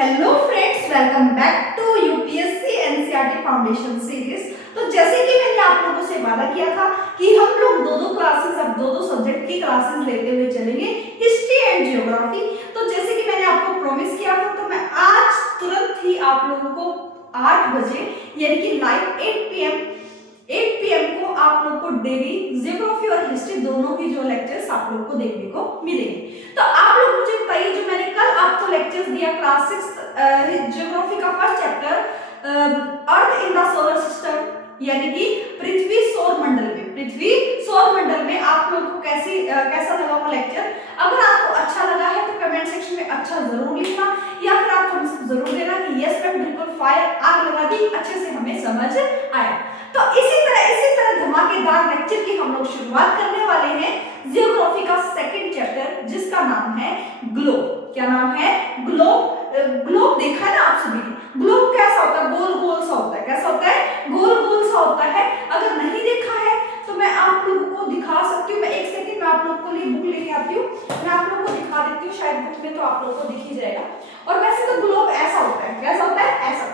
Hello friends, welcome back to UPSC NCERT foundation series. तो जैसे कि मैंने आप लोगों से वादा किया था कि हम लोग दो क्लासेस, अब दो सब्जेक्ट की क्लासेस लेते हुए चलेंगे, हिस्ट्री एंड जियोग्राफी। तो जैसे कि मैंने आपको प्रॉमिस किया था, तो मैं आज तुरंत ही आप लोगों को 8 बजे यानी कि लाइव 8 पीएम को आप लोग को डेली जियोग्राफी और हिस्ट्री दोनों की जो लेक्चर्स आप लोग को देखने को मिलेंगे। तो आप लोग मुझे बताइए, जो मैंने कल आपको लेक्चर्स दिया क्लास 6 जियोग्राफी का first chapter earth in the solar system, यानी कि पृथ्वी सौर मंडल में आप लोगों को कैसा लगा वो लेक्चर। अगर आपको अच्छा लगा है तो कमेंट सेक्शन में अच्छा जरूर लिखना, या फिर आप हमसे जरूर देना कि यस मैम बिल्कुल फायर आग लगा दी, अच्छे से हमें समझ आया। तो इसी तरह धमाकेदार लेक्चर की हम लोग शुरुआत करने वाले हैं जियोग्राफी का सेकंड चैप्टर, जिसका नाम है ग्लोब। क्या नाम है? ग्लोब। ग्लोब देखा है ना आप सभी ने? ग्लोब कैसा होता है? गोल गोल सा होता है। कैसा होता है? गोल गोल सा होता है। अगर नहीं देखा है तो मैं आप लोगों को दिखा सकती हूँ। मैं एक सेकंड में आप लोगों को लिए बुक लेके आती हूँ, मैं आप लोगों को दिखा देती हूँ, शायद बुक में तो आप लोगों को दिख ही जाएगा। और वैसे तो ग्लोब ऐसा होता है। कैसा होता है? ऐसा।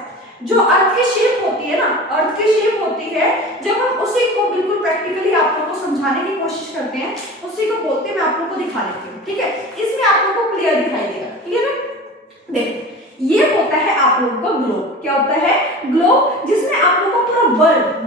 जो अर्थ की शेप होती है ना, अर्थ की शेप होती है, जब हम उसी को बिल्कुल प्रैक्टिकली आप लोगों को समझाने की कोशिश करते हैं, उसी को बोलते हैं। मैं आप लोगों को दिखा देती हूँ, ठीक है? इसमें आप लोगों को क्लियर दिखाई देगा। क्लियर है? देखो, ये होता है आप लोगों का ग्लोब। क्या होता है? ग्लोब, जिसमें आप लोगों को पूरा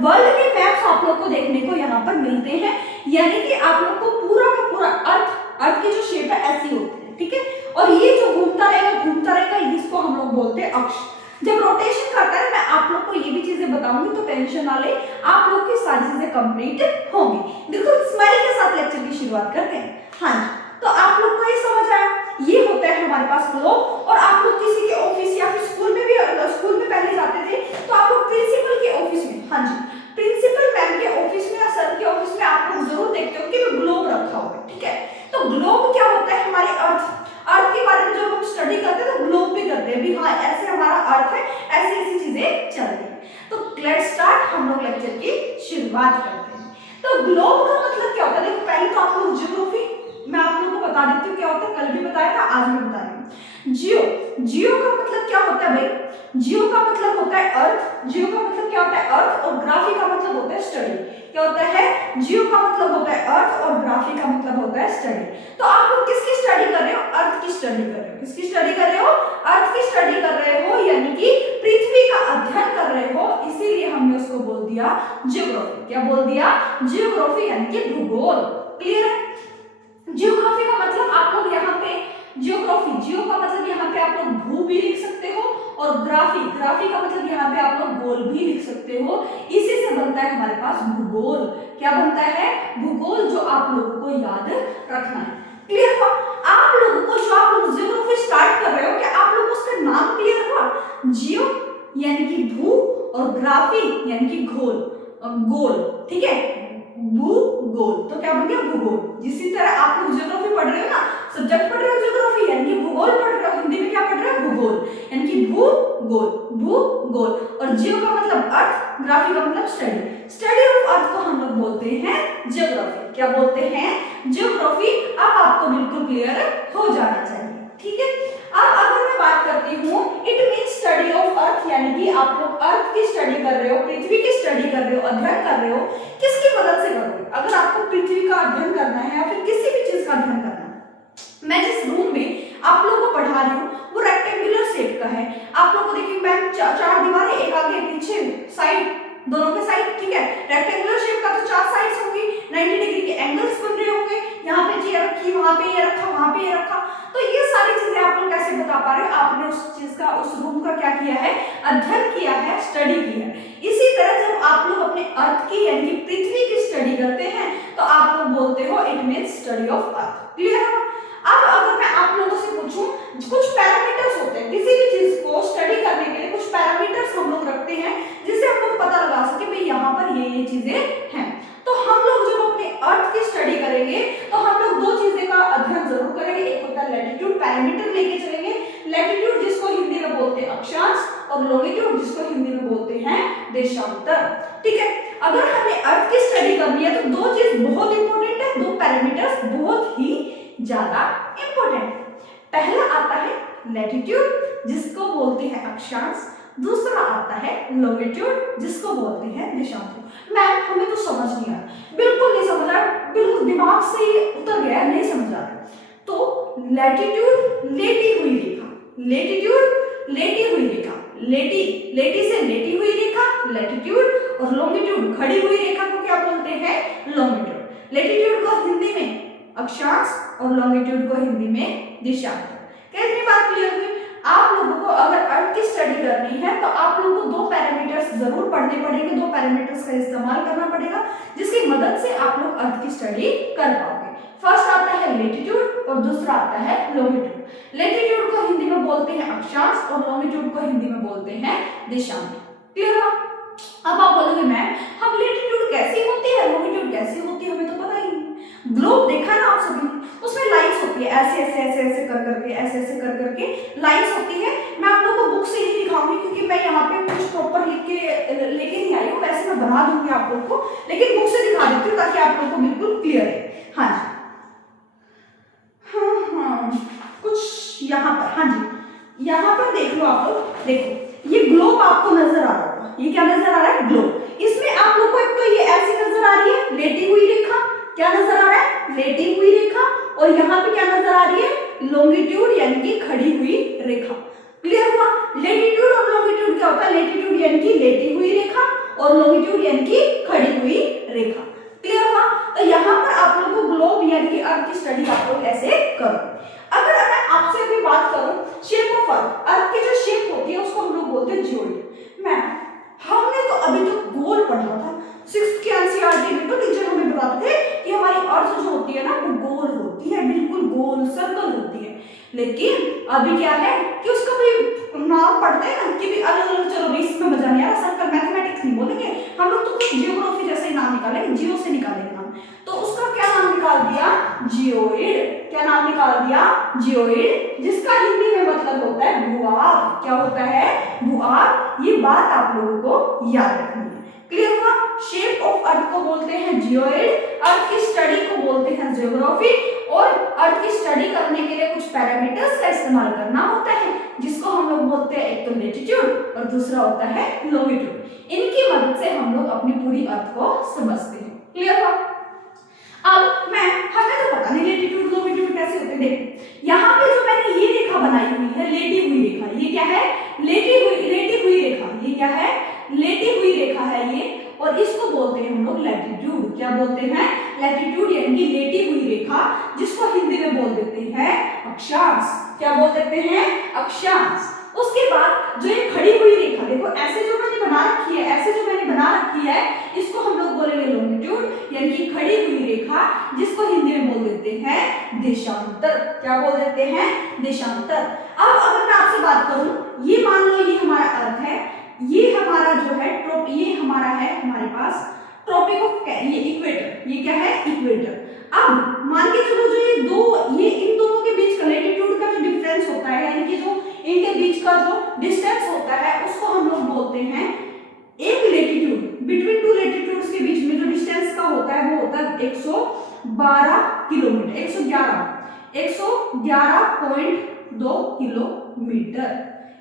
वर्ल्ड के मैप्स आप लोगों को देखने को यहाँ पर मिलते हैं। यानी कि आप लोग को पूरा का पूरा अर्थ की जो शेप है ऐसी होती है, ठीक है? और ये जो घूमता रहेगा, इसको हम लोग बोलते हैं अक्ष। जब रोटेशन करता है, मैं आप लोग को ये भी चीजें बताऊंगी, तो टेंशन ना ले, आप लोग की सारी चीजें कंप्लीट होंगी। देखो, स्माइल के साथ लेक्चर की शुरुआत करते हैं। हाँ जी, तो आप लोग को ये समझ आया, ये होता है हमारे पास ग्लोब। और आप लोग किसी के ऑफिस या फिर स्कूल में पहले जाते थे, तो आप लोग प्रिंसिपल के ऑफिस में, हाँ जी, प्रिंसिपल मैम के ऑफिस में या सर के ऑफिस में आप लोग जरूर देखते हो कि ग्लोब रखा हुआ है, ठीक है? तो ग्लोब क्या होता है? हमारे अर्थ के बारे में जब हम स्टडी करते हैं तो ग्लोब भी करते हैं भी, हाँ ऐसे हमारा अर्थ है, ऐसी चीजें चलती है। तो लेट्स स्टार्ट, हम लोग लेक्चर की शुरुआत करते हैं। तो ग्लोब का मतलब क्या होता है? देखो, पहले तो आप लोग ज्योग्राफी मैं आप लोगों को बता देती हूँ क्या होता है। कल भी बताया था, आज भी बता रही हूँ। जियो का मतलब क्या होता है भाई? जियो का मतलब होता है अर्थ। जियो का मतलब क्या होता है? अर्थ। और ग्राफी का मतलब होता है स्टडी। क्या होता है? जियो का मतलब होता है अर्थ और ग्राफी का मतलब होता है स्टडी। तो आप लोग किसकी स्टडी कर रहे हो? अर्थ की स्टडी कर रहे हो। किसकी स्टडी कर रहे हो? अर्थ की स्टडी कर रहे हो, यानी कि पृथ्वी का अध्ययन कर रहे हो, इसीलिए हमने उसको बोल दिया जियोग्राफी। क्या बोल दिया? जियोग्राफी, यानी कि भूगोल। क्लियर है? जियोग्राफी का मतलब आप लोग यहाँ पे जियो का मतलब यहाँ पे आप लोग भू भी लिख सकते हो, और ग्राफी का मतलब यहाँ पे आप लोग गोल भी लिख सकते हो। इसी से बनता है हमारे पास भूगोल। क्या बनता है? भूगोल, जो आप लोगों को याद रखना है। क्लियर हुआ? आप लोगों को जो आप लोग जियोग्राफी स्टार्ट कर रहे हो, क्या आप लोगों को उसका नाम क्लियर हुआ? जियो यानी कि भू, और ग्राफी यानी कि गोल, ठीक है? भूगोल, तो क्या बन गया? भूगोल। इसी तरह आप लोग ज्योग्राफी पढ़ रहे हो ना, सब्जेक्ट पढ़ रहे हो ज्योग्राफी, यानी कि भूगोल पढ़ रहे हो। हिंदी में क्या पढ़ रहे हो? भूगोल, यानी कि भूगोल। और जियो का मतलब अर्थ, ग्राफी का मतलब स्टडी ऑफ अर्थ को हम लोग बोलते हैं जियोग्राफी। क्या बोलते हैं? जियोग्राफी। अब आपको बिल्कुल क्लियर हो जाना चाहिए, ठीक है? अब अगर मैं बात करती हूँ, it means study of earth, यानी कि आप लोग अर्थ की स्टडी कर रहे हो, पृथ्वी की स्टडी कर रहे हो, अध्ययन कर रहे हो। किसकी मदद से करोगे? अगर आपको पृथ्वी का अध्ययन करना है या फिर किसी भी चीज का अध्ययन करना है, मैं जिस रूम में आप लोगों को पढ़ा रही हूँ वो रेक्टेंगुलर शेप का है। आप लोगों को देखिए, मैम 4 दीवारें, एक आगे पीछे साइड, दोनों के साइड, ठीक है? रेक्टेंगुलर शेप का तो 4 साइड्स होंगी, 90 डिग्री के एंगल्स बन रहे होंगे। यहाँ पे चेयर रखी, वहां पे ये रखा, वहां पे ये रखा। तो ये सारी चीजें आप लोग कैसे बता पा रहे हो? आपने उस चीज का, उस रूम का क्या किया है? अध्ययन किया है, स्टडी की है। इसी तरह जब आप लोग अपने अर्थ की, यानी कि पृथ्वी की स्टडी करते हैं, तो आप लोग बोलते हो it means study of earth. Clear है? अब अगर मैं आप लोगों से पूछूं, कुछ पैरामीटर्स होते हैं किसी भी चीज को स्टडी करने के लिए, कुछ पैरामीटर्स हम लोग रखते हैं जिससे हम लोग पता लगा सके भाई यहाँ पर ये चीजें हैं। तो हम लोग जब अपने अर्थ की स्टडी करेंगे तो हम लोग 2 चीजें का अध्ययन जरूर करेंगे। एक होता है लैटिट्यूड, पैरामीटर लेके चलेंगे। लैटिट्यूड जिसको हिंदी में बोलते हैं अक्षांश, और लॉन्गिट्यूड जिसको हिंदी में बोलते हैं देशांतर, ठीक है? अगर हमें अर्थ की स्टडी करनी है तो 2 चीज बहुत इंपॉर्टेंट है, 2 पैरामीटर्स बहुत ही ज्यादा इंपॉर्टेंट। पहला आता है लैटिट्यूड जिसको बोलते हैं अक्षांश, दूसरा आता है लॉन्गिट्यूड जिसको बोलते हैं देशांतर। मैम हमें तो समझ नहीं आ रहा, बिल्कुल नहीं समझ आ रहा, बिल्कुल दिमाग से ही उतर गया, नहीं समझ आ रहा। तो लैटिट्यूड लेटी हुई रेखा, लैटिट्यूड लेटी हुई रेखा, लेटी से लेटी हुई रेखा लैटिट्यूड, और लॉन्गिट्यूड खड़ी हुई रेखा को क्या बोलते हैं लॉन्गिट्यूड। लैटिट्यूड को हिंदी में अक्षांश और लॉन्गिट्यूड को हिंदी में देशांतर। कितनी बात क्लियर हुई? आप लोगों को अगर अर्थ की स्टडी करनी है तो आप लोगों को दो पैरामीटर्स जरूर पढ़ने पड़ेंगे, दो पैरामीटर्स का इस्तेमाल करना पड़ेगा जिसकी मदद से आप लोग अर्थ की स्टडी कर पाओगे। फर्स्ट आता है लैटिट्यूड और दूसरा आता है लॉन्गिट्यूड। लैटिट्यूड को हिंदी में बोलते हैं अक्षांश और लॉन्गिट्यूड को हिंदी में बोलते हैं देशांतर। क्लियर हुआ? अब आप बोलोगे मैम हम लैटिट्यूड कैसी होती है, लॉन्गिट्यूड कैसी होती है, हमें तो पता ही नहीं। ग्लोब देखा ना आप सभी, उसमें लाइंस होती है, ऐसे ऐसे ऐसे ऐसे कर करके, ऐसे ऐसे कर करके लाइंस होती है। मैं आप लोगों को बुक से ही दिखाऊंगी क्योंकि मैं यहाँ पे कुछ प्रॉपर लिख के लेके नहीं आई हूँ, वैसे मैं बना दूंगी आप लोगों को, लेकिन बुक से दिखा देती हूँ ताकि आप लोगों को बिल्कुल क्लियर है। हाँ जी, हाँ कुछ यहाँ पर, हाँ जी यहाँ पर देख लो आप लोग, देखो ये ग्लोब आपको नजर आ रहा होगा, ये क्या नजर आ रहा है ग्लोब। इसमें आप लोग को एक तो ये ऐसी नजर आ रही है लेटी हुई रेखा, क्या नजर आ रहा है लेटी हुई रेखा, और यहाँ पे क्या नजर आ रही है लॉन्गिट्यूड यानी कि खड़ी हुई रेखा। क्लियर हुआ? लैटिट्यूड और लॉन्गिट्यूड क्या होता है, लैटिट्यूड यानी कि लेटी हुई रेखा और लॉन्गिट्यूड यानी कि खड़ी हुई रेखा। क्लियर हुआ? तो यहाँ पर आप लोग को ग्लोब यानी कि अर्थ की स्टडी आप लोग ऐसे करो। अगर मैं आपसे अभी बात करूं शेप ऑफ अर्थ, अर्थ की जो शेप होती है उसको हम लोग बोलते हैं जियोइड। मैम हमने तो अभी तक गोल पढ़ा था, 6th के एनसीईआरटी में तो टीचर हमें बताते थे कि हमारी अर्थ जो होती है ना वो गोल होती है, बिल्कुल गोल सर्कल होती है। लेकिन अभी क्या है कि उसका भी नाम पढ़ते हैं ना कि भी अलग अलग, चलो इसमें मजा नहीं आ रहा, सर्कल मैथमेटिक्स नहीं बोलेंगे हम लोग, तो कुछ जियोग्राफी जैसे ही नाम निकालेंगे, जियो से निकालेंगे नाम, तो उसका क्या नाम निकाल दिया जियोइड। क्या नाम निकाल दिया जियोइड, जिसका हिंदी में मतलब होता है भूआब। क्या होता है भूआब। ये बात आप लोगों को याद रखनी है। क्लियर हुआ? शेप ऑफ अर्थ को बोलते हैं जियोइड, अर्थ की स्टडी को बोलते हैं जियोग्राफी, और अर्थ की स्टडी करने के लिए कुछ पैरामीटर्स का इस्तेमाल करना होता है जिसको हम लोग बोलते हैं एक तो लैटिट्यूड और दूसरा होता है लॉन्गिट्यूड। इनकी मदद से हम लोग अपनी पूरी अर्थ को समझते हैं। क्लियर हुआ? अब मैं हमें तो पता नहीं लैटिट्यूड लॉन्गिट्यूड कैसे होते हैं। देखो यहाँ पे जो मैंने ये रेखा बनाई हुई है लेटी हुई रेखा, ये क्या है लेटी हुई रेखा, ये क्या है लेटी हुई रेखा है ये, और इसको बोलते हैं हम लोग लैटिट्यूड। क्या बोलते हैं लैटिट्यूड यानी कि लेटी हुई रेखा, जिसको हिंदी में बोल देते हैं अक्षांश। क्या बोल देते हैं अक्षांश। उसके बाद जो ये खड़ी हुई रेखा, देखो ऐसे जो मैंने बना रखी है, ऐसे जो मैंने बना रखी है, इसको हम लोग बोलेंगे लॉन्गिट्यूड यानी कि खड़ी हुई रेखा, जिसको हिंदी में बोल देते हैं देशांतर। क्या बोल देते हैं देशांतर। अब अगर मैं आपसे बात करूं, ये मान लो ये हमारा अर्थ है, ये हमारा जो है ये हमारा है हमारे पास ट्रॉपिक ऑफ ये इक्वेटर, ये क्या है इक्वेटर। अब मान के चलो जो ये दो, ये इन दोनों के बीच का लैटिट्यूड का जो डिफरेंस होता है, यानी कि जो इनके बीच का जो डिस्टेंस होता है, उसको हम लोग बोलते हैं एक लैटिट्यूड। बिटवीन टू लैटिट्यूड्स के बीच में जो डिस्टेंस का होता है वो होता है 112 किलोमीटर, 111.2 किलोमीटर,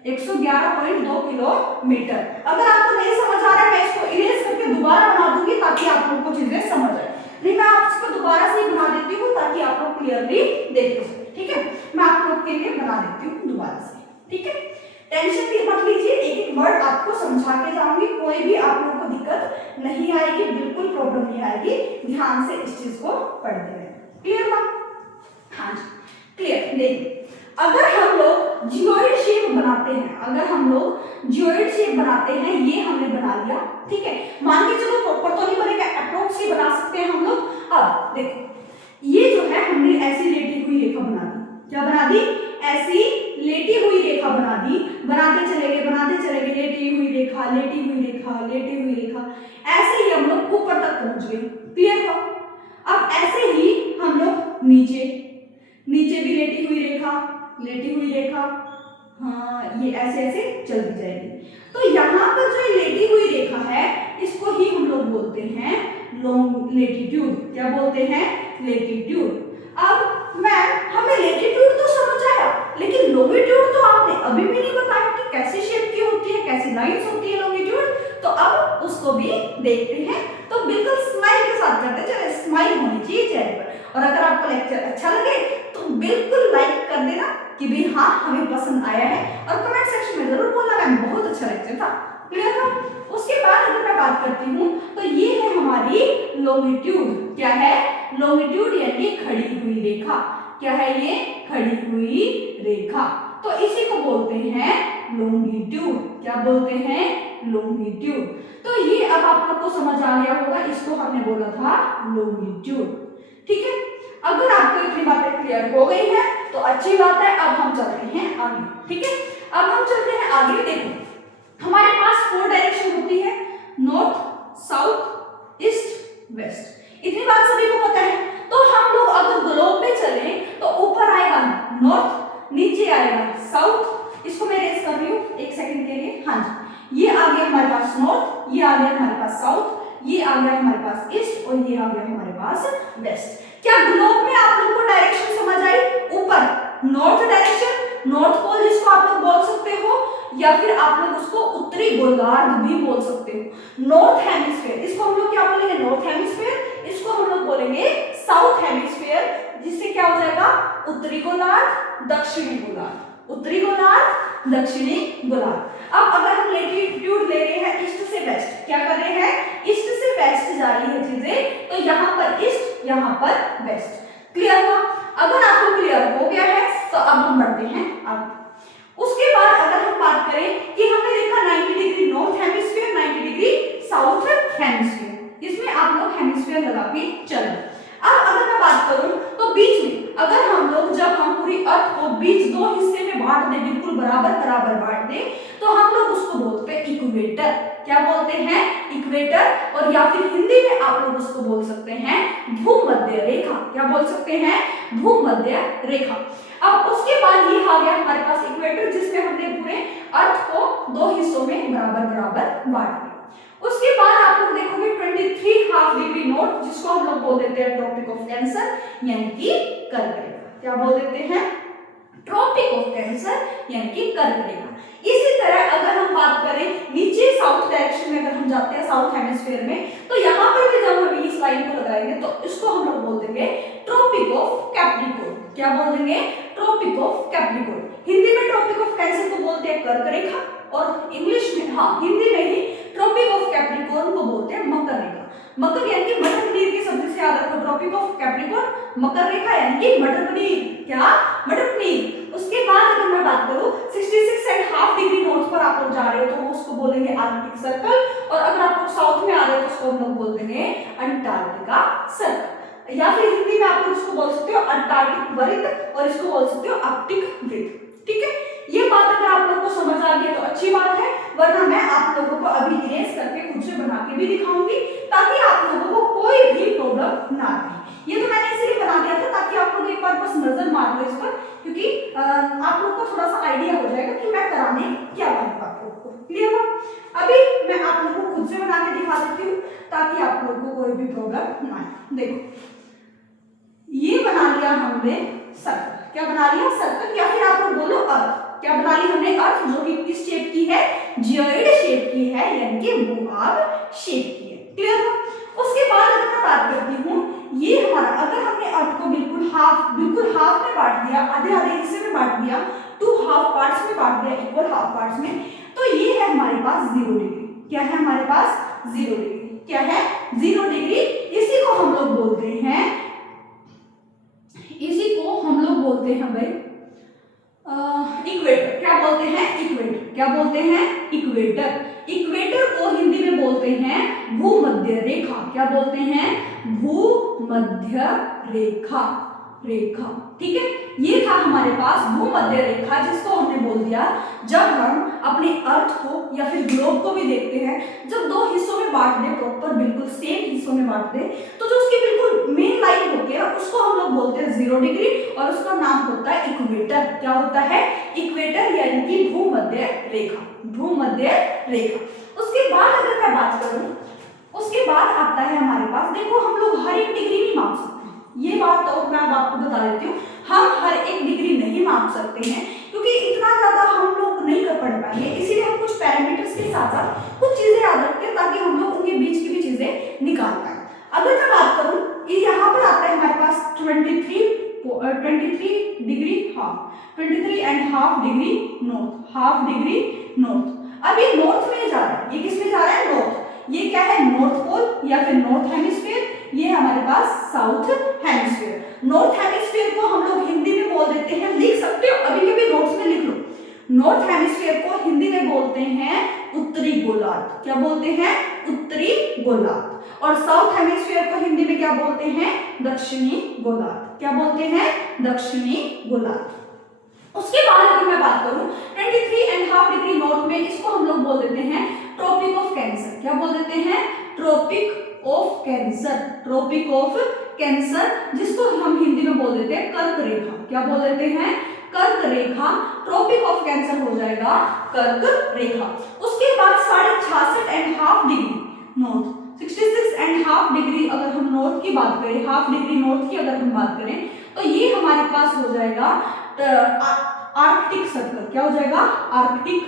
111.2 किलोमीटर। अगर आपको नहीं समझ आ रहा है मैं इसको इरेज करके दोबारा बना दूंगी ताकि आप लोगों को चीजें समझ आए। नहीं मैं आपको दोबारा से बना देती हूँ ताकि आप लोग क्लियरली देख सकें। ठीक है, मैं आप लोग के लिए बना देती हूँ दोबारा से। ठीक है, टेंशन मत लीजिए, एक एक वर्ड आपको समझा के जाऊंगी, कोई भी आप लोगों को दिक्कत नहीं आएगी, बिल्कुल प्रॉब्लम नहीं आएगी। ध्यान से इस चीज को पढ़ते रहें। क्लियर हुआ? हाँ जी क्लियर। देखिए अगर हम लोग जियोइड शेप बनाते हैं, अगर हम लोग जियोइड शेप बनाते हैं, ये हमने बना लिया। ठीक है, मान के चलो प्रॉपर तो नहीं बनेगा, अप्रोक्स ही बना सकते हैं हम लोग। अब देखो ये जो है हमने ऐसी लेटी हुई रेखा बना दी। क्या बना दी? ऐसी लेटी हुई रेखा बना दी। बनाते चले गए लेटी हुई रेखा, लेटी हुई रेखा, लेटी हुई रेखा, ऐसे ही हम लोग ऊपर तक पहुंच गए। क्लियर हुआ? अब ऐसे ही हम लोग नीचे भी लेटी हुई रेखा, हाँ ये ऐसे ऐसे चलती जाएगी। तो यहाँ पर जो लेटी हुई रेखा है इसको ही हम लोग बोलते हैं लैटिट्यूड। क्या बोलते हैं? लैटिट्यूड। अब मैं हमें लैटिट्यूड तो समझ आया, लेकिन लॉन्गिट्यूड अभी भी नहीं बताया कि कैसी शेप की होती है, कैसी लाइंस होती है लॉन्गिट्यूड, तो अब उसको भी देखते हैं। तो बिल्कुल स्माइल के साथ करते हैं, चलो स्माइल होनी चाहिए चेहरे पर। और अगर आपको लेक्चर अच्छा लगे तो बिल्कुल लाइक कर देना कि भी हाँ हमें पसंद आया है, और कमेंट सेक्शन में जरूर बोलना मैम बहुत अच्छा लेक्चर था। क्लियर था? उसके बाद अगर मैं बात करती हूँ तो ये है हमारी लॉन्गिट्यूड। क्या है? लॉन्गिट्यूड यानी खड़ी हुई रेखा। क्या है ये? खड़ी हुई रेखा। तो इसी को बोलते हैं लॉन्गिट्यूड। क्या बोलते हैं? लॉन्गिट्यूड। तो ये अब आप लोग को समझ आ गया होगा, इसको हमने बोला था लॉन्गिट्यूड। ठीक है, अगर आपको इतनी बातें क्लियर हो गई है तो अच्छी बात है। अब हम चलते हैं आगे। ठीक है, अब हम चलते हैं आगे। देखो हमारे पास 4 डायरेक्शन होती है, नॉर्थ, साउथ, ईस्ट, वेस्ट। इतनी बात सभी को पता है। तो हम लोग अगर ग्लोब में चले तो ऊपर आएगा नॉर्थ, नीचे आएगा साउथ। इसको मैं रेस कर रही हूँ एक सेकंड के लिए। हाँ जी, ये आ गया हमारे पास नॉर्थ, ये आ गया हमारे पास साउथ, ये आ गया हमारे पास ईस्ट, और ये आ गया हमारे पास वेस्ट। क्या ग्लोब में आप लोग को डायरेक्शन समझ आई? ऊपर नॉर्थ डायरेक्शन, नॉर्थ पोल जिसको आप लोग बोल सकते हो, या फिर आप लोग उसको उत्तरी गोलार्ध भी बोल सकते हो। नॉर्थ हेमिस्फीयर, इसको हम लोग क्या बोलेंगे? North hemisphere. इसको हम लोग बोलेंगे साउथ हेमिस्फीयर, जिससे क्या हो जाएगा? उत्तरी गोलार्ध, दक्षिणी गोलार्ध। उत्तरी गोलार्ध, दक्षिणी गोलार्ध। अब अगर हम लैटिट्यूड ले रहे हैं ईस्ट से वेस्ट, क्या कर रहे हैं? ईस्ट से वेस्ट जा रही है चीजें, तो यहाँ पर ईस्ट, यहाँ पर वेस्ट। क्लियर हुआ? अगर आपको क्लियर हो गया है तो अब हम बढ़ते हैं आगे। उसके बाद अगर हम बात करें कि हमने देखा 90 degree north hemisphere, 90 degree south hemisphere, इसमें आप लोग हेमिस्फीयर लगा के चलो। अब अगर मैं बात करूं तो बीच में अगर हम लोग, जब हम पूरी अर्थ को बीच 2 हिस्से में बांट दें, बिल्कुल बराबर बराबर बांट दें, तो हम लोग उसको बोलते हैं इक्वेटर। क्या बोलते हैं? इक्वेटर। और या फिर हिंदी में आप लोग उसको बोल सकते हैं भूमध्य रेखा। क्या बोल सकते हैं? भूमध्य रेखा। अब उसके बाद ये आ गया हमारे पास इक्वेटर, जिसमें हमने पूरे अर्थ को 2 हिस्सों में बराबर बराबर बांट दिया। उसके बाद आप लोग देखोगे 23 हाफ डिग्री नॉर्थ, जिसको हम लोग बोल देते हैं ट्रॉपिक ऑफ कैंसर, यानी कि कर्क रेखा। क्या बोल देते हैं? ट्रॉपिक ऑफ कैंसर, यानी कि कर्क रेखा। इसी तरह अगर हम बात करें नीचे साउथ डायरेक्शन में, अगर हम जाते हैं साउथ हेमिस्फीयर में, तो यहाँ पर भी जब हम इस लाइन को लगाएंगे तो इसको हम लोग बोल देंगे ट्रॉपिक ऑफ कैप्रिकॉर्न। क्या बोल देंगे? Tropic of Capricorn. हिंदी में ट्रॉपिक ऑफ कैंसर को बोलते हैं कर्क रेखा, और इंग्लिश में, हाँ हिंदी में ही ट्रॉपिक ऑफ कैप्रिकॉर्न को बोलते हैं मकर रेखा। मकर यानी कि मटर पनीर के शब्द से याद रखो, ट्रॉपिक ऑफ कैप्रिकॉर्न, मकर रेखा यानी कि मटर पनीर। क्या? मटर पनीर। उसके बाद अगर मैं बात करूं 66.5 डिग्री नॉर्थ पर आप लोग जा रहे हो तो उसको बोलेंगे आर्कटिक सर्कल, और अगर आप लोग साउथ में आ रहे हो तो उसको हम लोग बोल देंगे अंटार्कटिका सर्कल, या फिर हिंदी में आप लोग इसको बोल सकते हो अंटार्कटिक वृत्त, और इसको बोल सकते हो आर्कटिक वृत्त। ठीक है, ये बात अगर आप लोगों को समझ आ गई तो अच्छी बात है, वरना मैं आप लोगों को अभी इरेज करके खुद से बना के भी दिखाऊंगी, ताकि आप लोगों को कोई भी प्रॉब्लम ना आए। ये तो मैंने इसलिए बना दिया था ताकि आप लोग एक बार बस नजर मार लो इस पर, क्योंकि आप लोग को थोड़ा सा आइडिया हो जाएगा कि मैं कराने क्या बनूंगा आप लोग को। क्लियर हो? अभी मैं आप लोगों को खुद से बना के दिखा देती हूँ ताकि आप लोग को कोई भी प्रॉब्लम ना आए। देखो ये बना लिया हमने सर्कल। क्या बना लिया? सर्कल, या फिर आप लोग बोलो अर्थ। क्या बना ली हमने? अर्थ, जो कि किस शेप की है? जियोइड शेप की है, यानी कि भूभाग शेप की है। क्लियर हो? उसके बाद अगर मैं बात करती हूँ, ये हमारा, अगर हमने अर्थ को बिल्कुल हाफ में बांट दिया, आधे आधे हिस्से में बांट दिया, 2 हाफ पार्ट्स में बांट दिया, इक्वल हाफ पार्ट्स में, तो ये है हमारे पास 0 डिग्री। क्या है हमारे पास? 0 डिग्री। क्या है? 0 डिग्री। इसी को हम लोग बोलते हैं, इसी को हम लोग बोलते हैं भाई इक्वेटर। क्या बोलते हैं? इक्वेटर। क्या बोलते हैं? इक्वेटर। इक्वेटर को हिंदी में बोलते हैं भूमध्य रेखा। क्या बोलते हैं? भूमध्य रेखा। रेखा। ठीक है, ये था हमारे पास भूमध्य रेखा, जिसको हमने बोल दिया जब हम अपने अर्थ को या फिर ग्लोब को भी देखते हैं, जब 2 हिस्सों में बांट दें, प्रॉपर बिल्कुल सेम हिस्सों में बांट दें, तो जो उसकी बिल्कुल मेन लाइन होती है उसको हम लोग बोलते हैं 0 डिग्री, और उसका नाम होता है इक्वेटर। क्या होता है? इक्वेटर, यानी कि भूमध्य रेखा। भूमध्य रेखा। उसके बाद अगर मैं बात करूं, उसके बाद आता है हमारे पास, देखो हम लोग हर एक डिग्री नहीं माप सकते। ये बात तो मैं आपको बता देती हूँ, हम हर एक डिग्री नहीं माप सकते हैं, क्योंकि इतना ज्यादा हम लोग half, 23.5 degree north, half degree north. अब ये नॉर्थ में जा रहा है, ये किस में जा रहा है? नॉर्थ। ये क्या है? नॉर्थ पोल या फिर नॉर्थ हेमिस्फीयर, ये हमारे पास साउथ हेमिस्फीयर। नॉर्थ हेमिस्फीयर को हम लोग हिंदी में बोल देते हैं, लिख सकते हो अभी के भी नोट्स में लिख लो, नॉर्थ हेमिस्फीयर को हिंदी में बोलते हैं उत्तरी गोलार्ध। क्या बोलते हैं? उत्तरी गोलार्ध। और साउथ हेमिस्फीयर को हिंदी में क्या बोलते हैं? दक्षिणी गोलार्ध। क्या बोलते हैं? दक्षिणी गोलार्ध। उसके बाद अगर मैं बात करूं 23.5 डिग्री नॉर्थ में, इसको हम लोग बोल देते हैं ट्रॉपिक ऑफ कैंसर। क्या बोल देते हैं? Tropic of cancer, tropic of cancer, जिसको हम हिंदी में बोल देते हैं कर्क रेखा। क्या बोल देते हैं? कर्क रेखा। ट्रॉपिक ऑफ कैंसर हो जाएगा कर्क रेखा। उसके बाद 66.5 डिग्री नॉर्थ, 66.5 डिग्री अगर हम नॉर्थ की बात करें, हाफ डिग्री नॉर्थ की अगर हम बात करें, तो ये हमारे पास हो जाएगा आर्कटिक सर्कल। क्या हो जाएगा? Arctic,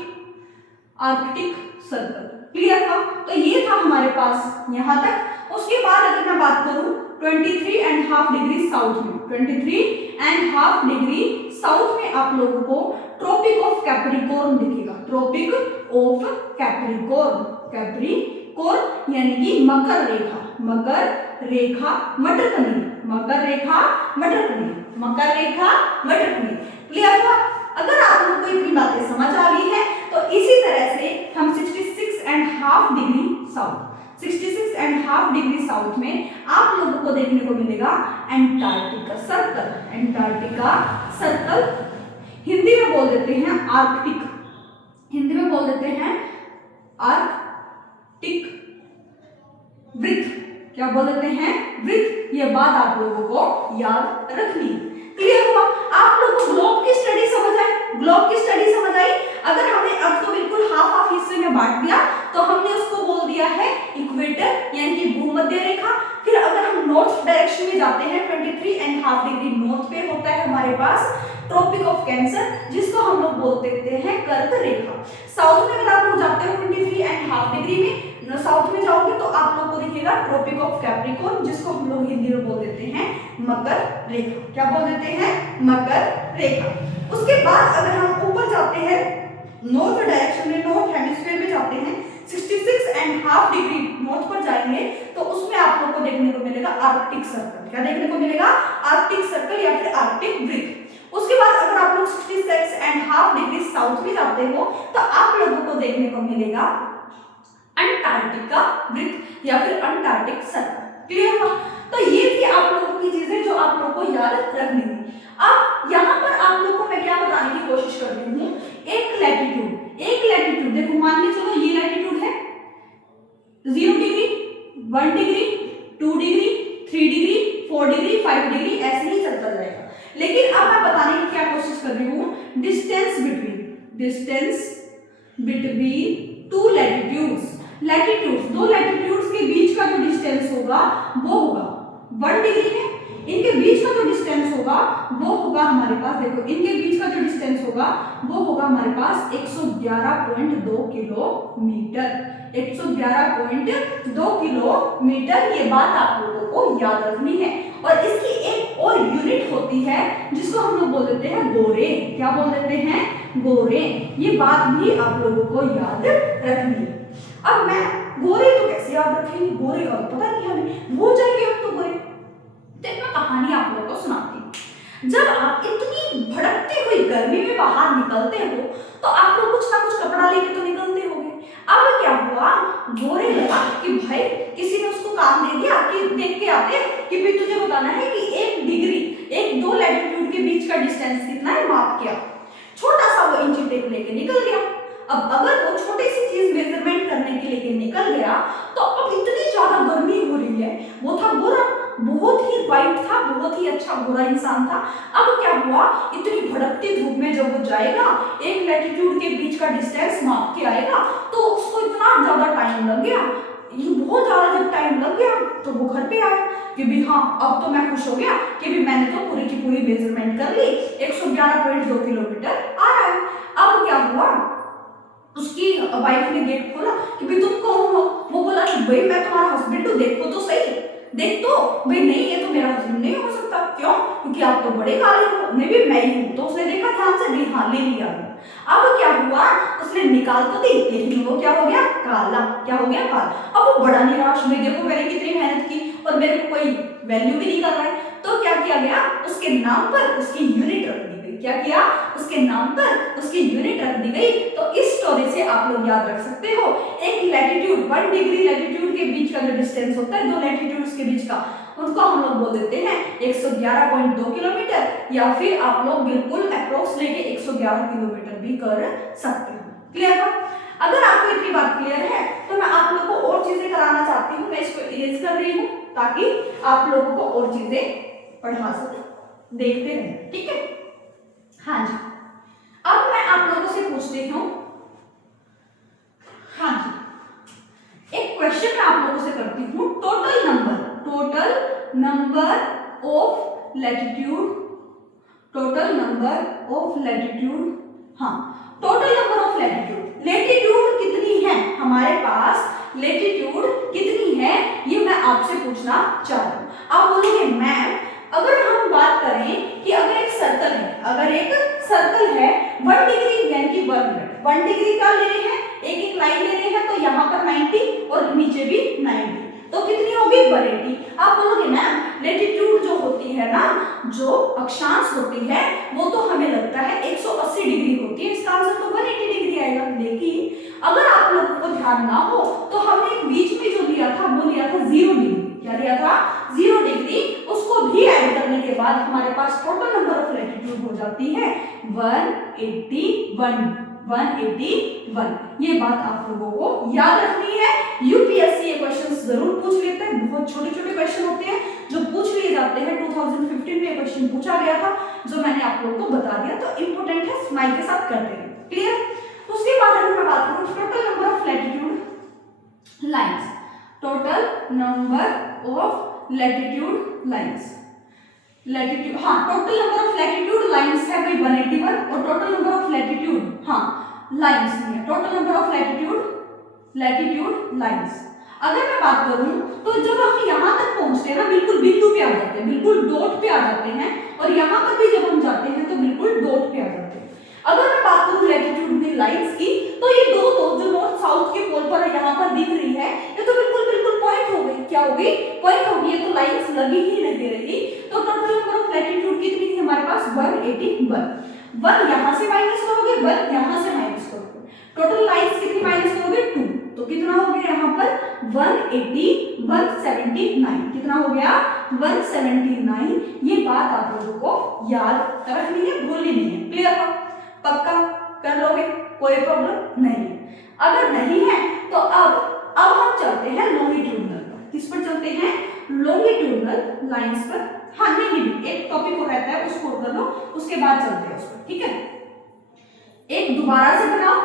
Arctic circle. क्लियर था? तो ये था हमारे पास यहां तक। उसके बाद अगर मैं बात करूं 23.5 डिग्री साउथ में, 23.5 डिग्री साउथ में आप लोगों को ट्रॉपिक ऑफ कैप्रिकॉर्न दिखेगा, ट्रॉपिक ऑफ कैप्रिकॉर्न, कैप्रिकॉर्न यानी कि मकर रेखा, मकर रेखा मटर पनीर, मकर रेखा मटर पनीर, मकर रेखा मटर पनीर। क्लियर हुआ? अगर आप लोगों को इतनी बातें समझ आ गई है तो इसी तरह से हम 66.5 डिग्री साउथ, 66.5 डिग्री साउथ में आप लोगों को देखने को मिलेगा Antarctica circle, Antarctica circle. Hindi में बोल देते हैं आर्कटिक, हिंदी में बोल देते हैं आर्कटिक वृत्त। क्या बोल देते हैं? वृत्त। ये बात आप लोगों को याद रखनी है। क्लियर हुआ? आप लोगों को ग्लोब की स्टडी समझ आई? ग्लोब की स्टडी समझ आई? अगर हमने अब तो बिल्कुल हाफ हाफ हिस्से में बांट दिया, तो हमने उसको बोल दिया है इक्वेटर यानी कि भूमध्य रेखा। फिर अगर हम नॉर्थ डायरेक्शन में जाते हैं 23.5 डिग्री नॉर्थ पे होता है हमारे पास ट्रॉपिक ऑफ कैंसर, जिसको हम लोग बोल देते हैं कर्क रेखा। साउथ में अगर आप लोग जाते हो 23.5 डिग्री में, साउथ में जाओगे तो आप लोग को दिखेगा ट्रॉपिक ऑफ कैप्रिकॉर्न, जिसको हम लोग हिंदी में बोल देते हैं मकर रेखा। क्या बोल देते हैं? मकर रेखा। उसके बाद अगर हम ऊपर जाते हैं नॉर्थ डायरेक्शन में, नॉर्थ हेमिस्फीयर में जाते हैं 66.5 डिग्री नॉर्थ पर जाएंगे तो उसमें आप लोग को देखने को मिलेगा आर्कटिक सर्कल। क्या देखने को मिलेगा? आर्कटिक सर्कल या फिर आर्कटिक वृत्त। उसके बाद अगर आप लोग 66.5 डिग्री साउथ में जाते हो तो आप लोगों को देखने को मिलेगा अंटार्कटिका वृत्त या फिर अंटार्कटिक सर्कल। क्लियर हुआ? तो ये थी आप लोगों की चीजें जो आप लोगों को याद रखनी थी। अब यहाँ पर आप लोगों को मैं क्या बताने की कोशिश कर रही हूँ, एक लैटिट्यूड, एक लैटिट्यूड देखो, मान के चलो ये लैटिट्यूड है 0 degree, 1 degree, 2 degree, 3 degree, 4 degree, 5 degree, ऐसे ही चलता जाएगा। लेकिन अब मैं बताने की क्या कोशिश कर रही हूँ, distance between two latitudes, latitudes, दो लैटिट्यूड्स के बीच का जो डिस्टेंस होगा वो होगा 1 डिग्री है, इनके बीच का जो डिस्टेंस होगा वो होगा हमारे पास, देखो इनके बीच का जो डिस्टेंस होगा वो होगा हमारे पास 111.2 किलोमीटर, 111.2 किलोमीटर। ये बात आप लोगों को याद रखनी है। और इसकी एक और यूनिट होती है जिसको हम लोग बोल देते हैं गोरे। क्या बोल देते हैं? गोरे। ये बात भी आप लोगों को याद रखनी है। अब मैं गोरे तो कैसे याद रखेंगे, गोरे का पता नहीं हमें, भूल जाएंगे हम तो गोरे। तो मैं कहानी आप लोगों को सुनाती हूँ। जब आप इतनी भड़कती हुई गर्मी में बाहर निकलते हो तो आप लोग कुछ ना कुछ कपड़ा लेके तो निकलते होंगे। अब क्या हुआ, गोरे लगा कि भाई किसी ने उसको काम दे दिया कि देख के आते कि भाई तुझे बताना है कि 1 डिग्री, एक दो लैटिट्यूड के बीच का डिस्टेंस कितना है, माप किया। छोटा सा वो इंची टेप लेके निकल गया। अब अगर वो छोटी सी चीज मेजरमेंट करने के लिए निकल गया तो अब इतनी ज्यादा गर्मी हो रही है, वो था गोरा, बहुत ही वाइट था, बहुत ही अच्छा गोरा इंसान था। अब क्या हुआ, इतनी भड़कती धूप में जब वो जाएगा, एक लैटिट्यूड के बीच का डिस्टेंस माप के आएगा तो उसको इतना ज्यादा टाइम लग गया, ये बहुत ज्यादा जब टाइम लग गया तो वो घर पे आया कि भी हाँ अब तो मैं खुश हो गया कि भी मैंने तो पूरी की पूरी मेजरमेंट कर ली, 111.2 किलोमीटर आ रहा है। अब क्या हुआ, उसकी वाइफ ने गेट खोला कि भाई तुम कौन हो? वो बोला कि भाई मैं तुम्हारा हस्बैंड हूँ, देखो तो सही। देख तो भाई नहीं ये तो मेरा हस्बैंड नहीं हो सकता, क्यों? क्योंकि आप तो बड़े काले हो, मैं भी मैं ही हूँ। तो उसने देखा ध्यान से, भी हाँ ले लिया। अब क्या हुआ, उसने निकाल तो दी लेकिन वो क्या हो गया, काला। क्या हो गया, काला। अब वो बड़ा निराश, मैं देखो मैंने कितनी मेहनत की और मेरे को कोई वैल्यू भी नहीं कर रहा है। तो क्या किया गया, उसके नाम पर उसकी यूनिट रख दी गई। क्या किया, उसके नाम पर उसकी यूनिट रख दी गई। तो इस स्टोरी से आप लोग याद रख सकते हो, एक लैटिट्यूड 1 डिग्री लैटिट्यूड के बीच का जो डिस्टेंस होता है, दो लैटिट्यूड्स के बीच का, उसको हम लोग बोल देते हैं 111.2 किलोमीटर, या फिर आप लोग बिल्कुल अप्रोक्स लेके 111 किलोमीटर भी कर सकते हो। क्लियर है? अगर आपको इतनी बात क्लियर है तो मैं आप लोगों को और चीजें कराना चाहती हूँ। मैं इसको इरेज कर रही हूँ ताकि आप लोगों को और चीजें पढ़ा सकूं, देखते रहें। ठीक है, हाँ जी। अब मैं आप लोगों से पूछती हूँ, हाँ जी, एक क्वेश्चन मैं आप लोगों से करती हूँ। Total number of latitude, total number of latitude, हाँ total number of latitude, latitude कितनी है हमारे पास, लैटिट्यूड कितनी है, ये मैं आपसे पूछना चाह रही हूँ। आप बोलोगे मैम अगर हम बात करें कि अगर एक सर्कल है, अगर एक सर्कल है 1 डिग्री यानी कि 1 मिनट, 1 डिग्री का ले रहे हैं, एक एक लाइन ले रहे हैं, तो यहाँ पर 90 और नीचे भी 90, तो कितनी होगी 180। आप बोलोगे मैम लैटिट्यूड जो होती है ना, जो अक्षांश होती है वो तो हमें लगता है 180 डिग्री होती है, इसका आंसर तो 180 डिग्री आएगा। लेकिन अगर आप लोगों को ध्यान ना हो तो हमने बीच में जो लिया था वो लिया था 0 डिग्री। क्या लिया था, 0 डिग्री। उसको भी ऐड करने के बाद हमारे पास टोटल नंबर ऑफ लैटिट्यूड हो जाती है 181। ये बात आप लोगों को याद रखनी है। यूपीएससी ये क्वेश्चंस जरूर पूछ लेते हैं, बहुत छोटे छोटे क्वेश्चन होते हैं जो पूछ लिए जाते हैं। 2015 में क्वेश्चन पूछा गया था जो मैंने आप लोगों को बता दिया, तो इंपॉर्टेंट है, स्माइल के साथ करते रहिए। क्लियर? उसके बाद अगर मैं बात करूं total number of latitude lines, total number of latitude lines, latitude, हाँ total number of latitude lines है भाई 181, और टोटल नंबर ऑफ लैटिट्यूड, हाँ लाइंस नहीं है, total number of latitude lines. अगर मैं बात करूं तो जब हम यहां तक पहुंचते हैं ना, बिल्कुल बिंदु पे आ जाते हैं, बिल्कुल डॉट पे आ जाते हैं, और यहां पर भी जब हम जाते हैं तो बिल्कुल डॉट पे आ जाते हैं। अगर मैं बात करूं लैटिट्यूड में लाइंस की, तो ये दो जो नॉर्थ साउथ के पोल पर यहाँ पर दिख रही है, ये तो बिल्कुल पॉइंट हो गई। क्या हो गई, पॉइंट हो गई, तो लाइंस लगी ही नहीं रही। तो टोटल नंबर ऑफ लैटिट्यूड कितनी थी हमारे पास, 181। 1 यहाँ से माइनस करोगे, 1 यहाँ से माइनस करोगे, टोटल लाइंस कितनी माइनस करोगे, 2, तो कितना हो गया यहाँ पर 180, 179, कितना हो गया 179। ये बात आप लोगों को याद रखनी है, भूलनी नहीं है। क्लियर हो, पक्का कर लोगे, कोई प्रॉब्लम नहीं है। अगर नहीं है तो अब हम चलते हैं लॉन्गिट्यूडनल पर। किस पर चलते हैं, लॉन्गिट्यूडनल लाइंस पर। हाँ नहीं, एक टॉपिक को रहता है उसको कर लो, उसके बाद चलते हैं उस पर। ठीक है, एक दोबारा से बनाओ,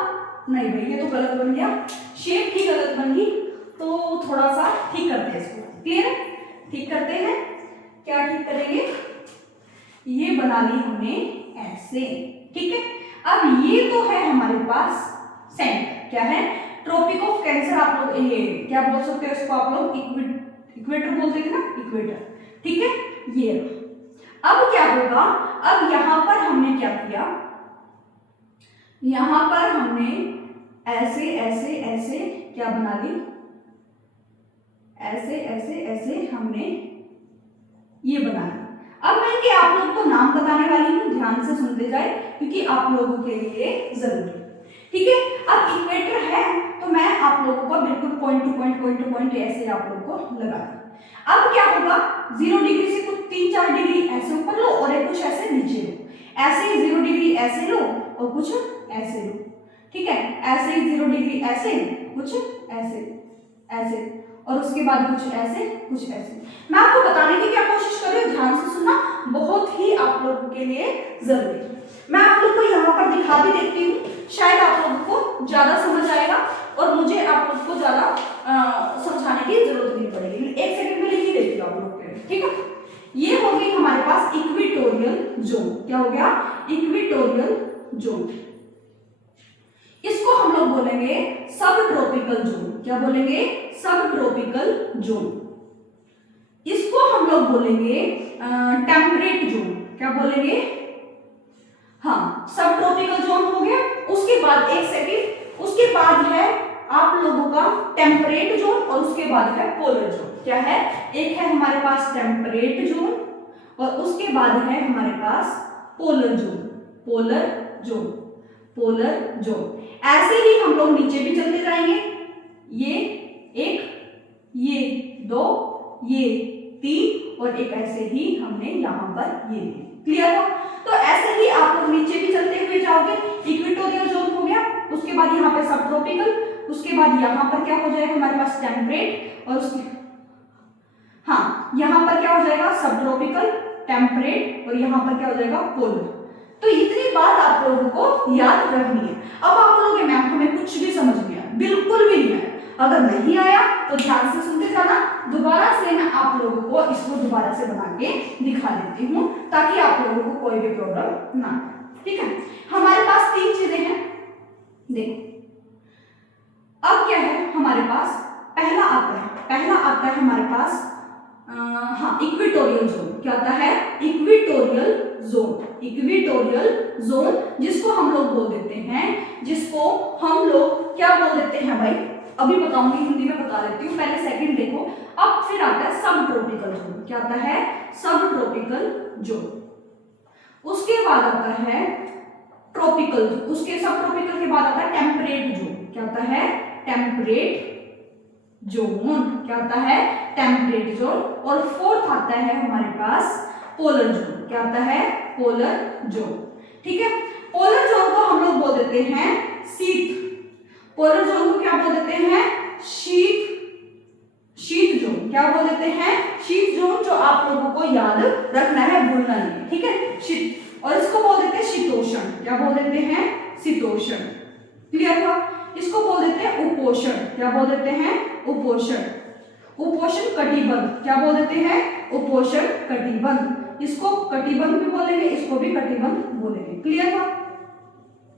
नहीं भाई ये तो गलत बन गया, शेप ही गलत बन गई, तो थोड़ा सा ठीक करते हैं इसको। क्लियर है, ठीक करते हैं। क्या ठीक करेंगे, ये बना ली हमने ऐसे। ठीक है, अब ये तो है हमारे पास सेंटर, क्या है, ट्रॉपिक ऑफ कैंसर। आप लोग ये क्या बोल सकते हो इसको, आप लोग इक्वेटर बोलते थे ना, इक्वेटर। ठीक है, ये अब क्या होगा, अब यहां पर हमने क्या किया, यहां पर हमने ऐसे ऐसे ऐसे क्या बना ली, ऐसे ऐसे ऐसे हमने ये बना ली। अब मैं कि आप लोगों को नाम बताने वाली हूँ, ध्यान से सुनते जाए क्योंकि आप लोगों के लिए जरूरी। ठीक है, अब इक्वेटर है तो मैं आप लोगों को बिल्कुल पॉइंट टू पॉइंट ऐसे आप लोगों को लगा दूं। अब क्या होगा, 0 डिग्री से कुछ 3-4 डिग्री ऐसे ऊपर लो और एक कुछ ऐसे नीचे लो, ऐसे ही 0 डिग्री ऐसे लो और कुछ ऐसे लो। ठीक है, ऐसे ही 0 डिग्री ऐसे, कुछ ऐसे ऐसे, और उसके बाद कुछ ऐसे कुछ ऐसे। मैं आपको बताने की क्या कोशिश कर रही हूँ, ध्यान से सुनना, बहुत ही आप लोगों के लिए जरूरी है। मैं आप लोग को यहाँ पर दिखा भी देती हूँ, शायद आप लोगों को ज्यादा समझ आएगा और मुझे आप लोग को ज्यादा समझाने की जरूरत नहीं पड़ेगी। 1 सेकंड में लिख ही देती हूँ आप लोग के लिए। ठीक है, ये हो गई हमारे पास इक्वेटोरियल जोन। क्या हो गया, इक्वेटोरियल जोन। इसको हम लोग बोलेंगे सब ट्रॉपिकल जोन। क्या बोलेंगे, सब ट्रॉपिकल जोन। लोग बोलेंगे टेम्परेट जोन। क्या बोलेंगे? हाँ, सब ट्रॉपिकल जोन हो गया। उसके बाद एक सेकेंड, उसके बाद है आप लोगों का टेम्परेट जोन और उसके बाद है पोलर जोन। क्या है? एक है हमारे पास टेम्परेट जोन और उसके बाद है हमारे पास polar zone. Polar zone, polar zone. ऐसे ही हम लोग नीचे भी चलते जाएंगे। ये एक, ये दो, ये तीन और एक ऐसे ही हमने यहाँ पर ये। क्लियर हो? तो ऐसे ही आप लोग नीचे भी चलते हुए जाओगे। इक्वेटोरियल जोन हो गया, उसके बाद यहाँ पे सब ट्रॉपिकल, उसके बाद यहाँ पर क्या हो जाएगा हमारे पास टेम्परेट और उसके हाँ यहाँ पर क्या हो जाएगा सब ट्रॉपिकल, टेम्परेट और यहाँ पर क्या हो जाएगा पोलर। तो इतनी बात आप लोगों को याद रखनी है। अब आप बोलोगे मैम हमें कुछ भी समझ नहीं आया। बिल्कुल भी नहीं आया। अगर नहीं आया तो ध्यान से सुनते जाना। दोबारा से मैं आप लोगों को इसको दोबारा से बना के दिखा देती हूँ ताकि आप लोगों को कोई भी प्रॉब्लम ना आए। ठीक है, हमारे पास तीन चीजें हैं। देखो अब क्या है हमारे पास, पहला आता है हमारे पास हाँ इक्वेटोरियल जोन। क्या आता है? Equatorial zone. इक्वेटोरियल जोन जिसको हम लोग बोल देते हैं, जिसको हम लोग क्या बोल देते हैं भाई, अभी बताऊंगी, हिंदी में बता देती हूँ, पहले सेकंड देखो। अब फिर आता है सब ट्रॉपिकल जोन। क्या आता है? सब ट्रॉपिकल जोन। उसके बाद आता है ट्रॉपिकल जोन। उसके सब ट्रॉपिकल के बाद आता है टेम्परेट जोन। क्या आता है? Temperate zone. क्या आता है? Temperate zone. और फोर्थ आता है हमारे पास पोलर जोन। क्या आता है? Polar zone. ठीक है, पोलर जोन को हम लोग बोल देते हैं शीत। पोलर जोन को क्या बोल देते हैं? शीत। शीत जोन। क्या बोल देते हैं? शीत जोन, जो आप लोगों को याद रखना है, भूलना नहीं। ठीक है, शीत। और इसको बोल देते हैं शीतोष्ण। क्या बोल देते हैं? शीतोष्ण। क्लियर हुआ? इसको बोल देते हैं उपोष्ण। क्या बोल देते हैं? उपोष्ण। उपोष्ण कटिबंध। क्या बोल देते हैं? उपोष्ण कटिबंध। इसको कटिबंध भी बोलेंगे, इसको भी कटिबंध बोलेंगे। क्लियर हुआ?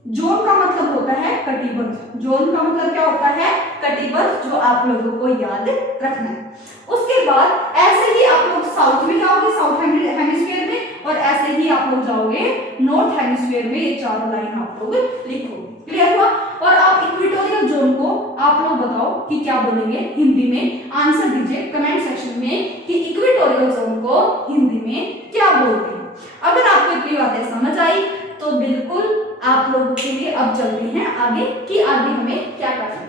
जोन का मतलब होता है कटिबंध। जोन का मतलब क्या होता है? कटिबंध, जो आप लोगों को याद रखना है। उसके बाद ऐसे ही आप लोग साउथ में जाओगे, साउथ हेमिस्फीयर में, और ऐसे ही आप लोग जाओगे नॉर्थ हेमिस्फीयर में। ये चारों लाइन आप लोग लिखोगे। क्लियर हुआ? और आप इक्वेटोरियल जोन को आप लोग बताओ कि क्या बोलेंगे हिंदी में। आंसर दीजिए कमेंट सेक्शन में कि इक्वेटोरियल जोन को हिंदी में क्या बोलते हैं। अगर आपको इतनी बातें समझ आई तो बिल्कुल आप लोगों के लिए अब चलते हैं आगे कि आगे हमें क्या करना है।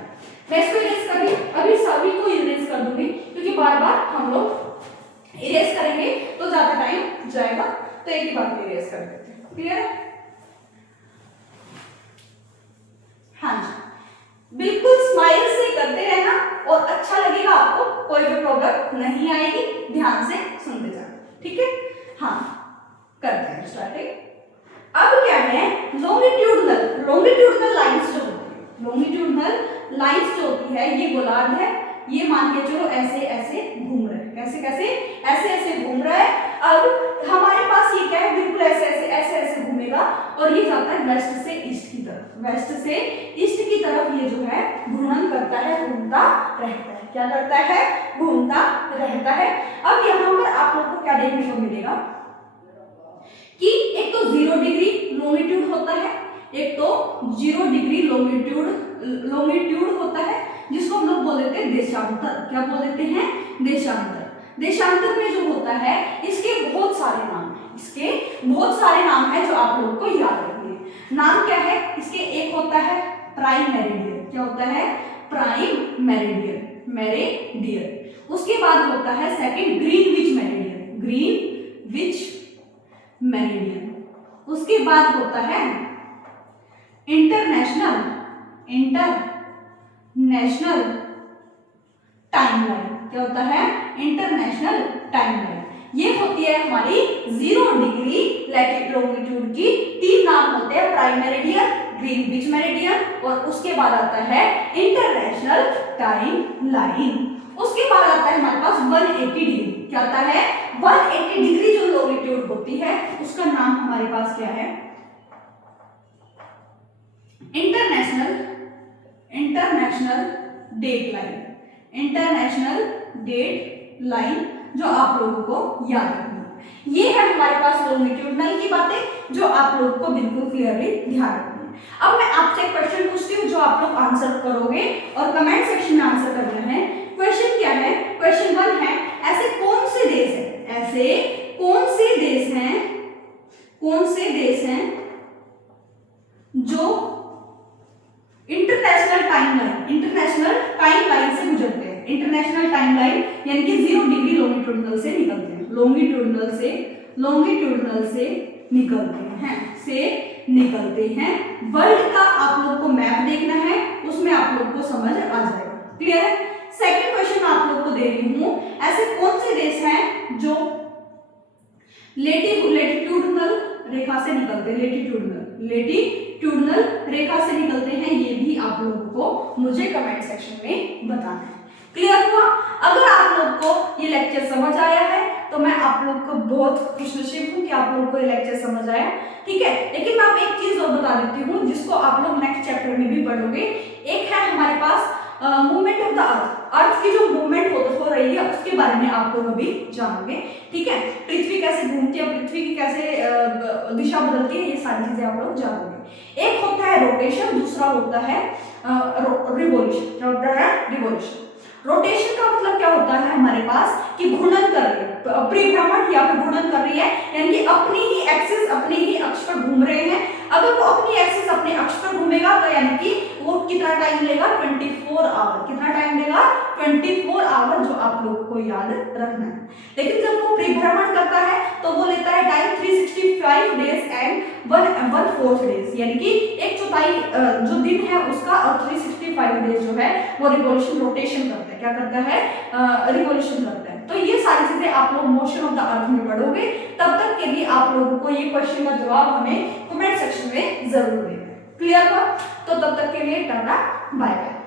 मैं इसको इरेज कर रही हूं, अभी सभी को इरेज कर दूंगी क्योंकि बार बार हम लोग इरेज करेंगे तो ज्यादा टाइम जाएगा, तो एक ही बार में इरेज कर देते हैं। क्लियर है? हाँ जी, बिल्कुल स्माइल से करते रहना और अच्छा लगेगा आपको, कोई भी प्रॉब्लम नहीं आएगी। ध्यान से सुनते जाना। ठीक है? हाँ, करते हैं स्टार्टिंग। अब क्या है, लॉन्गिट्यूडनल लाइंस जो होती है, लॉन्गिट्यूडनल लाइंस जो होती है, ये गोलार्ध है। ये मान के चलो ऐसे ऐसे घूम रहा है। कैसे कैसे? ऐसे ऐसे घूम रहा है। अब हमारे पास ये क्या है, बिल्कुल ऐसे ऐसे ऐसे ऐसे घूमेगा और ये जाता है वेस्ट से ईस्ट की तरफ। वेस्ट से ईस्ट की तरफ ये जो है घूर्णन करता है, घूमता रहता है। क्या करता है? घूमता रहता है। अब यहाँ पर आप लोग को क्या देखने को मिलेगा कि एक तो 0 डिग्री लॉन्गिट्यूड होता है, एक तो 0 डिग्री लॉन्गिट्यूड होता है, जिसको हम लोग बोल देते हैं देशांतर। क्या बोल देते हैं? देशांतर। देशांतर में जो होता है इसके बहुत सारे नाम हैं। इसके बहुत सारे नाम हैं जो आप लोगों को याद रखने हैं। नाम क्या है इसके? एक होता है प्राइम मेरिडियन। क्या होता है? Prime meridian, meridian. उसके बाद होता है second Greenwich meridian, Greenwich meridian. उसके बाद होता है इंटरनेशनल टाइमलाइन। क्या होता है? International timeline. ये होती है हमारी 0 डिग्री लॉन्गिट्यूड की। तीन नाम होते हैं, प्राइम मेरिडियन, ग्रीनविच मेरिडियन और उसके बाद आता है इंटरनेशनल टाइमलाइन। उसके बाद आता है हमारे पास 180 डिग्री। क्या आता है? 180 डिग्री जो लॉन्गिट्यूड होती है उसका नाम हमारे पास क्या है? International date line. International date line जो आप लोगों को याद रखनी है। ये है हमारे पास लॉन्गिट्यूडनल की बातें जो आप लोगों को बिल्कुल क्लियरली ध्यान रखनी है। अब मैं आपसे एक क्वेश्चन पूछती हूँ जो आप लोग आंसर करोगे और कमेंट सेक्शन में आंसर करना है। क्वेश्चन क्या है? क्वेश्चन 1 है, ऐसे कौन से देश हैं, ऐसे कौन से देश हैं, कौन से देश हैं जो इंटरनेशनल टाइमलाइन से गुजरते हैं। इंटरनेशनल टाइमलाइन यानी कि 0 डिग्री लॉन्गिट्यूडनल से निकलते हैं, लॉन्गिट्यूडनल से निकलते हैं। वर्ल्ड का आप लोग को मैप देखना है, उसमें आप लोग को समझ आ जाएगा। क्लियर है? सेकंड क्वेश्चन आप लोग को दे रही हूं, ऐसे कौन से देश हैं जो लेटिट्यूडनल रेखा से निकलते हैं, लेटिट्यूडनल रेखा से निकलते हैं, ये भी आप लोगों को मुझे कमेंट सेक्शन में बताना है। क्लियर हुआ? अगर आप लोग को ये लेक्चर समझ आया है तो मैं आप लोग को बहुत खुशनसीब हूं कि आप लोगों को ये लेक्चर समझ आया, ठीक है। लेकिन मैं आपको एक चीज और बता देती हूँ जिसको आप लोग नेक्स्ट चैप्टर में भी पढ़ोगे। एक है हमारे पास मूवमेंट ऑफ द अर्थ की जो मूवमेंट हो रही है उसके बारे में आप लोग अभी जानोगे, ठीक है। पृथ्वी कैसे घूमती है, पृथ्वी की कैसे दिशा बदलती है, ये सारी चीजें आप लोग जानोगे। एक होता है रोटेशन, दूसरा होता है रिवोल्यूशन। रोटेशन का मतलब क्या होता है हमारे पास कि घूर्णन कर रही है, परिभ्रमण या फिर घूर्णन कर रही है, यानी कि अपनी ही एक्सिस अपने ही अक्ष पर घूम रहे हैं। अगर वो अपनी एक्सिस अपने अक्ष पर घूमेगा तो यानी कि वो कितना टाइम लेगा? 24 आवर। कितना टाइम लेगा? 24 आवर, जो आप लोगों को याद रखना है। लेकिन जब वो परिभ्रमण करता है तो वो लेता है टाइम 365 डेज एंड 1/4 डेज, यानी कि 1/4 जो दिन है उसका और 365 डेज जो है वो रिवॉल्यूशन रोटेशन करता है। क्या करता है? रिवॉल्यूशन करता है। तो ये सारी चीजें आप लोग मोशन ऑफ द अर्थ में पढ़ोगे। तब तक के लिए आप लोगों को ये क्वेश्चन का जवाब हमें कमेंट सेक्शन में जरूर देना है। क्लियर हुआ? तो तब तक के लिए टाटा बाय बाय।